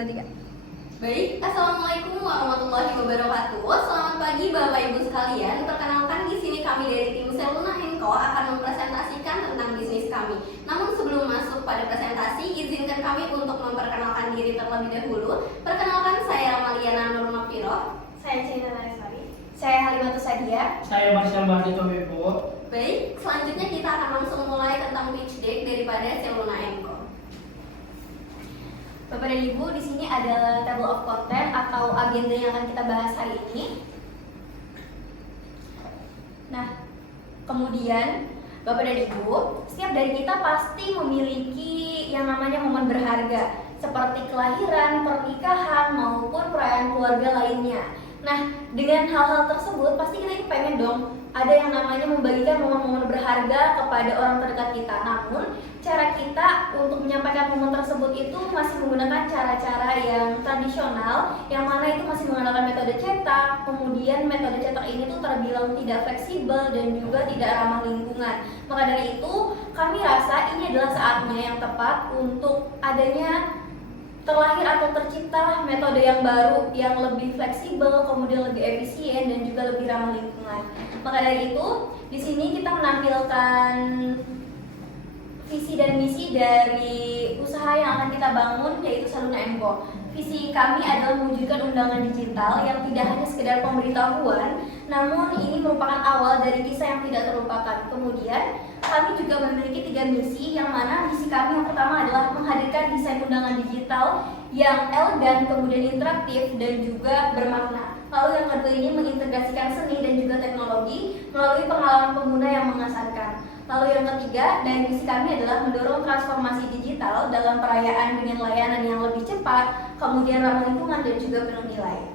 Tiga. Baik, Assalamualaikum warahmatullahi wabarakatuh. Selamat pagi Bapak Ibu sekalian. Perkenalkan di sini kami dari tim Seluna & Co akan mempresentasikan tentang bisnis kami. Namun sebelum masuk pada presentasi, izinkan kami untuk memperkenalkan diri terlebih dahulu. Perkenalkan, saya Maliana Nur Mafiro. Saya Cina Narisari. Saya Halimatus Sadia. Saya Marsyal Bahdito Bebo. Baik, selanjutnya kita akan langsung mulai tentang pitch deck daripada Seluna & Co. Bapak dan Ibu, di sini adalah table of content atau agenda yang akan kita bahas hari ini. Nah, kemudian Bapak dan Ibu, setiap dari kita pasti memiliki yang namanya momen berharga, seperti kelahiran, pernikahan, maupun perayaan keluarga lainnya. Nah, dengan hal-hal tersebut pasti kita pengen dong ada yang namanya membagikan momen-momen berharga kepada orang terdekat kita. Namun, cara kita untuk menyampaikan momen tersebut itu masih menggunakan cara-cara yang tradisional, yang mana itu masih menggunakan metode cetak. Kemudian metode cetak ini tuh terbilang tidak fleksibel dan juga tidak ramah lingkungan. Maka dari itu, kami rasa ini adalah saatnya yang tepat untuk adanya terlahir atau tercipta metode yang baru, yang lebih fleksibel, kemudian lebih efisien dan juga lebih ramah lingkungan. Maka dari itu, di sini kita menampilkan visi dan misi dari usaha yang akan kita bangun, yaitu Seluna & Co. Visi kami adalah mewujudkan undangan digital yang tidak hanya sekedar pemberitahuan, namun ini merupakan awal dari kisah yang tidak terlupakan. Kemudian, kami juga memiliki 3 misi, yang mana misi kami yang pertama adalah menghadirkan desain undangan digital yang elegan, kemudian interaktif, dan juga bermakna. Lalu yang kedua ini mengintegrasikan seni dan juga teknologi melalui pengalaman pengguna yang mengesankan. Lalu yang ketiga, dan misi kami adalah mendorong transformasi digital dalam perayaan dengan layanan yang lebih cepat, kemudian ramah lingkungan dan juga penuh nilai.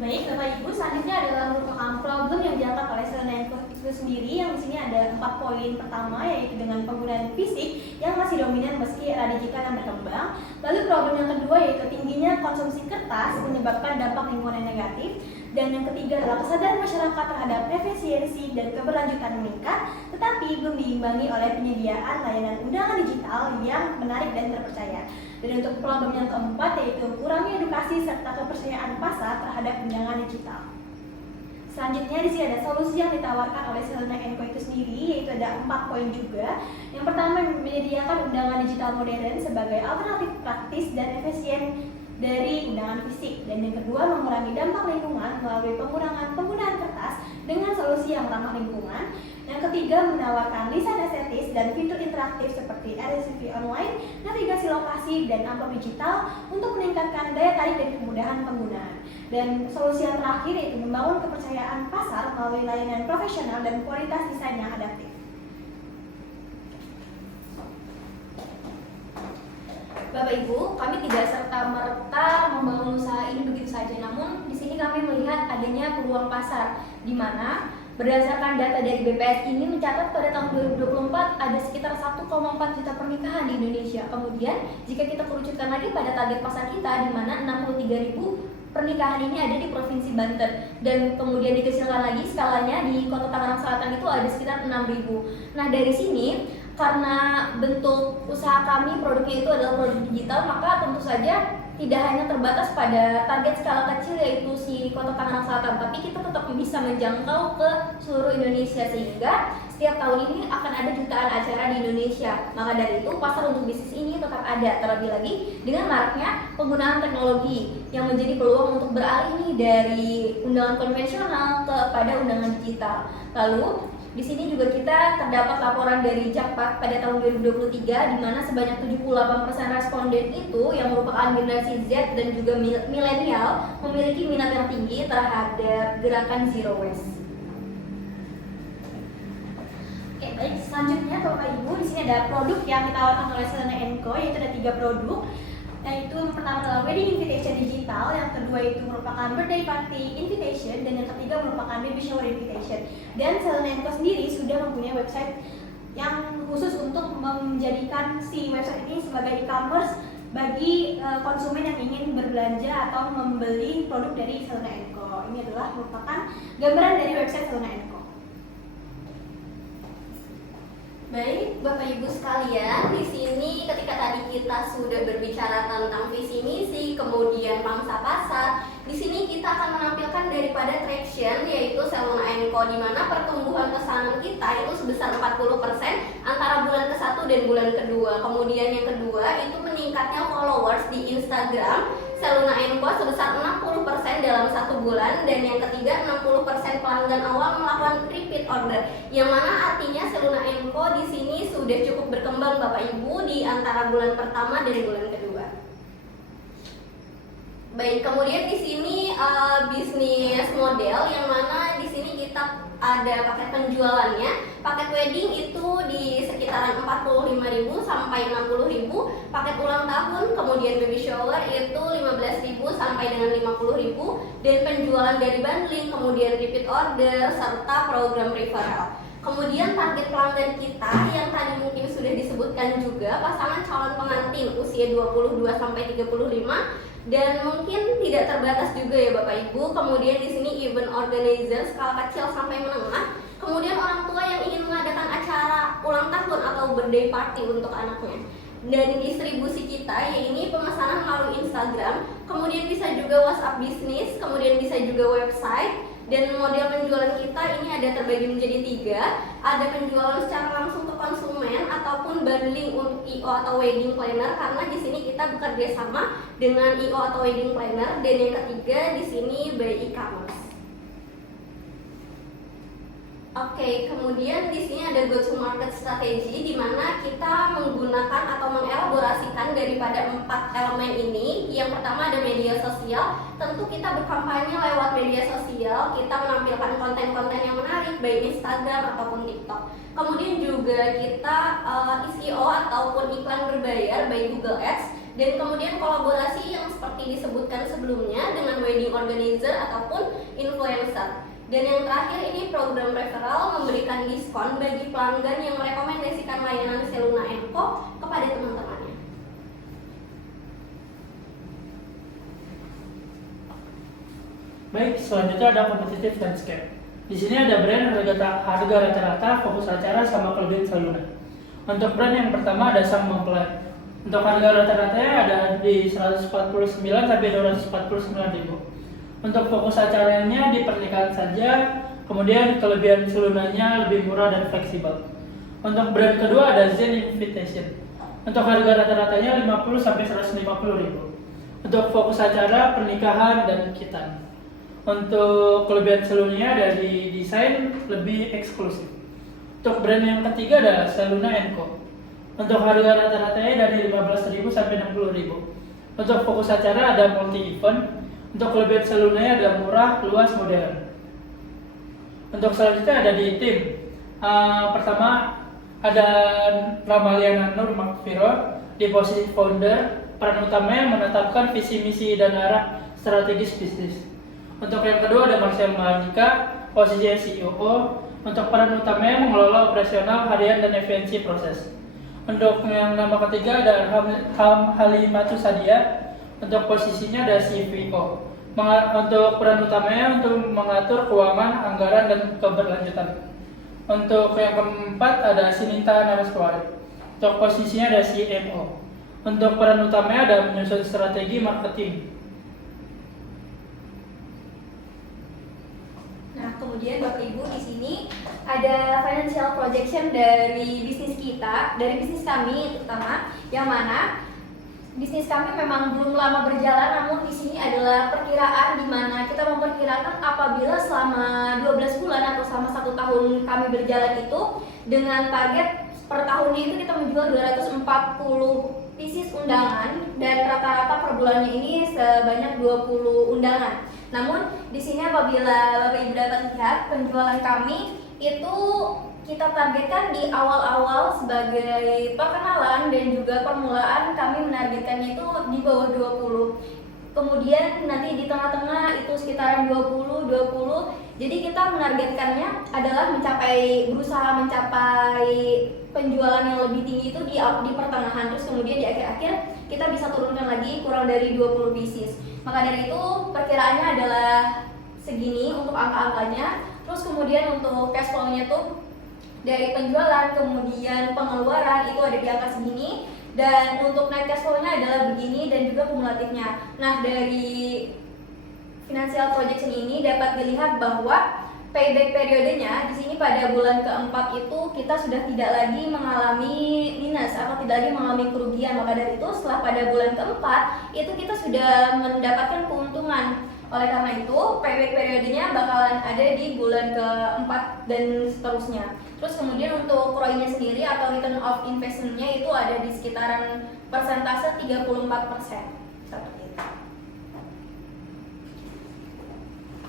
Baik, Bapak Ibu, selanjutnya adalah merupakan problem yang diangkat oleh Seluna & Co itu sendiri, yang di sini ada 4 poin. Pertama, yaitu dengan penggunaan fisik yang masih dominan meski era digital yang berkembang. Lalu problem yang kedua yaitu tingginya konsumsi kertas menyebabkan dampak lingkungan yang negatif. Dan yang ketiga adalah kesadaran masyarakat terhadap efisiensi dan keberlanjutan meningkat, tetapi belum diimbangi oleh penyediaan layanan undangan digital yang menarik dan terpercaya. Dan untuk problem yang keempat yaitu kurangnya edukasi serta kepercayaan pasar terhadap undangan digital. Selanjutnya di sini ada solusi yang ditawarkan oleh Seluna & Co itu sendiri, yaitu ada 4 poin juga. Yang pertama, menyediakan undangan digital modern sebagai alternatif praktis dan efisien dari undangan fisik. Dan yang kedua, mengurangi dampak lingkungan melalui penggunaan kertas dengan solusi yang ramah lingkungan. Yang ketiga, menawarkan desain estetis dan fitur interaktif seperti RSVP online, navigasi lokasi, dan amplop digital untuk meningkatkan daya tarik dan kemudahan penggunaan. Dan solusi yang terakhir yaitu membangun kepercayaan pasar melalui layanan profesional dan kualitas desain yang adaptif. Bapak Ibu, kami tidak serta-merta membangun usaha ini begitu saja. Namun di sini kami melihat adanya peluang pasar, di mana berdasarkan data dari BPS ini mencatat pada tahun 2024 ada sekitar 1,4 juta pernikahan di Indonesia. Kemudian jika kita kerucutkan lagi pada target pasar kita, di mana 63.000 pernikahan ini ada di Provinsi Banten, dan kemudian dikecilkan lagi skalanya di Kota Tangerang Selatan itu ada sekitar 6.000. Nah, dari sini karena bentuk usaha kami produknya itu adalah produk digital, maka tentu saja tidak hanya terbatas pada target skala kecil yaitu si Kota Tangerang Selatan, tapi kita tetap bisa menjangkau ke seluruh Indonesia, sehingga setiap tahun ini akan ada jutaan acara di Indonesia. Maka dari itu pasar untuk bisnis ini tetap ada, terlebih lagi dengan maraknya penggunaan teknologi yang menjadi peluang untuk beralih nih dari undangan konvensional kepada undangan digital. Lalu di sini juga kita terdapat laporan dari Jakpart pada tahun 2023, di mana sebanyak 78% responden itu yang merupakan generasi Z dan juga milenial memiliki minat yang tinggi terhadap gerakan zero waste. Oke, baik, selanjutnya Bapak Ibu, di sini ada produk yang ditawarkan oleh Seluna & Co, yaitu ada 3 produk. Yaitu yang pertama adalah wedding invitation digital, yang kedua itu merupakan birthday party invitation, dan yang ketiga merupakan baby shower invitation. Dan Seluna & Co sendiri sudah mempunyai website yang khusus untuk menjadikan si website ini sebagai e-commerce bagi konsumen yang ingin berbelanja atau membeli produk dari Seluna & Co. Ini adalah merupakan gambaran dari website Seluna & Co. Baik, Bapak Ibu sekalian, di sini ketika tadi kita sudah berbicara tentang visi misi, kemudian pangsa pasar, di sini kita akan menampilkan daripada traction yaitu Seluna & Co, di mana pertumbuhan pesanan kita itu sebesar 40% antara bulan ke-1 dan bulan kedua. Kemudian yang kedua itu meningkatnya followers di Instagram Seluna & Co sebesar 60% dalam 1 bulan, dan yang ketiga 60% pelanggan awal melakukan repeat order, yang mana artinya Seluna & Co di sini sudah cukup berkembang Bapak Ibu di antara bulan pertama dan bulan kedua. Baik, kemudian di sini bisnis model yang mana di sini kita ada paket penjualannya. Paket wedding itu di sekitaran 45.000 sampai 60.000, paket ulang tahun kemudian baby shower itu 15.000 sampai dengan 50.000, dan penjualan dari bundling kemudian repeat order serta program referral. Kemudian target pelanggan kita yang tadi mungkin sudah disebutkan juga, pasangan calon pengantin usia 22 sampai 35, dan mungkin tidak terbatas juga ya Bapak Ibu. Kemudian di sini event organizer skala kecil sampai menengah, kemudian orang tua yang ingin mengadakan acara ulang tahun atau birthday party untuk anaknya. Dan distribusi kita yaitu pemesanan melalui Instagram, kemudian bisa juga WhatsApp bisnis, kemudian bisa juga website. Dan model penjualan kita ini ada terbagi menjadi 3. Ada penjualan secara langsung ke konsumen ataupun bundling untuk IO atau wedding planner, karena di sini kita bekerja sama dengan IO atau wedding planner. Dan yang ketiga di sini by e-commerce. Oke, kemudian di sini ada go to market strategi, di mana kita menggunakan atau mengelaborasikan daripada 4 elemen ini. Yang pertama ada media sosial. Tentu kita berkampanye lewat media sosial, kita menampilkan konten-konten yang menarik baik Instagram ataupun TikTok. Kemudian juga kita SEO ataupun iklan berbayar baik Google Ads, dan kemudian kolaborasi yang seperti disebutkan sebelumnya dengan wedding organizer ataupun influencer. Dan yang terakhir ini program referral, memberikan diskon bagi pelanggan yang merekomendasikan layanan Seluna & Co kepada teman-temannya. Baik, selanjutnya ada competitive landscape. Di sini ada brand harga rata-rata, fokus acara, sama kelebihan Seluna. Untuk brand yang pertama ada Sang Mempelai. Untuk harga rata-ratanya ada di 149 sampai 249.000. Untuk fokus acaranya di pernikahan saja, kemudian kelebihan Selunanya lebih murah dan fleksibel. Untuk brand kedua ada Zen Invitation. Untuk harga rata-ratanya 50 sampai 150.000. Untuk fokus acara, pernikahan, dan khitan. Untuk kelebihan Selunanya dari desain lebih eksklusif. Untuk brand yang ketiga ada Seluna & Co. Untuk harga rata-ratanya dari 15.000 sampai 60.000. Untuk fokus acara ada multi event. Untuk kelebihan Selunanya ada murah, luas, modern. Untuk selanjutnya ada di tim. Pertama ada Ramaliana Nur Makfiro di posisi founder. Peran utamanya menetapkan visi misi dan arah strategis bisnis. Untuk yang kedua ada Marcel Mahardika, posisi CEO. Untuk peran utamanya mengelola operasional harian dan efisiensi proses. Untuk yang nama ketiga ada Halimatu Sadia. Untuk posisinya ada CFO. Untuk peran utamanya untuk mengatur keuangan, anggaran, dan keberlanjutan. Untuk yang keempat ada Sininta Naraswari. Untuk posisinya ada CMO. Untuk peran utamanya ada menyusun strategi marketing. Nah, kemudian Bapak Ibu di sini ada financial projection dari bisnis kita, dari bisnis kami terutama, yang mana bisnis kami memang belum lama berjalan, namun di sini adalah perkiraan di mana kita memperkirakan apabila selama 12 bulan atau selama 1 tahun kami berjalan itu, dengan target per tahunnya itu kita menjual 240 pieces undangan, dan rata-rata per bulannya ini sebanyak 20 undangan. Namun di sini apabila Bapak Ibu dapat lihat penjualan kami itu kita targetkan di awal-awal sebagai perkenalan dan juga permulaan, kami menargetkannya itu di bawah 20. Kemudian nanti di tengah-tengah itu sekitaran 20. Jadi kita menargetkannya adalah berusaha mencapai penjualan yang lebih tinggi itu di pertengahan, terus kemudian di akhir-akhir kita bisa turunkan lagi kurang dari 20 pieces. Maka dari itu perkiraannya adalah segini untuk angka-angkanya. Terus kemudian untuk cash flow-nya tuh dari penjualan, kemudian pengeluaran itu ada di angka segini, dan untuk net cash flow-nya adalah begini, dan juga kumulatifnya. Nah, dari financial projection ini dapat dilihat bahwa payback periodenya di sini pada bulan keempat itu kita sudah tidak lagi mengalami minus atau tidak lagi mengalami kerugian. Maka dari itu setelah pada bulan keempat itu kita sudah mendapatkan keuntungan. Oleh karena itu payback periodenya bakalan ada di bulan keempat dan seterusnya. Terus kemudian untuk ROI-nya sendiri atau return of investment-nya itu ada di sekitaran persentase 34%. Seperti itu.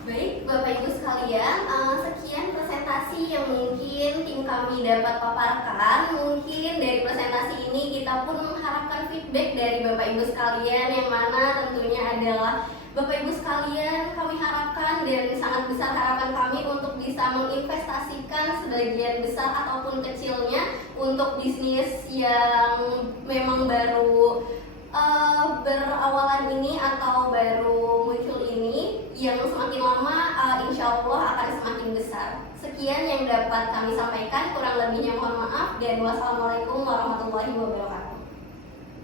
Baik, Bapak Ibu sekalian, sekian presentasi yang mungkin tim kami dapat paparkan. Mungkin dari presentasi ini kita pun mengharapkan feedback dari Bapak Ibu sekalian, yang mana tentunya adalah Bapak Ibu sekalian kami harapkan dan sangat besar harapan kami untuk bisa menginvestasikan sebagian besar ataupun kecilnya untuk bisnis yang memang baru berawalan ini atau baru muncul ini, yang semakin lama insya Allah akan semakin besar. Sekian yang dapat kami sampaikan, kurang lebihnya mohon maaf, dan wassalamualaikum warahmatullahi wabarakatuh.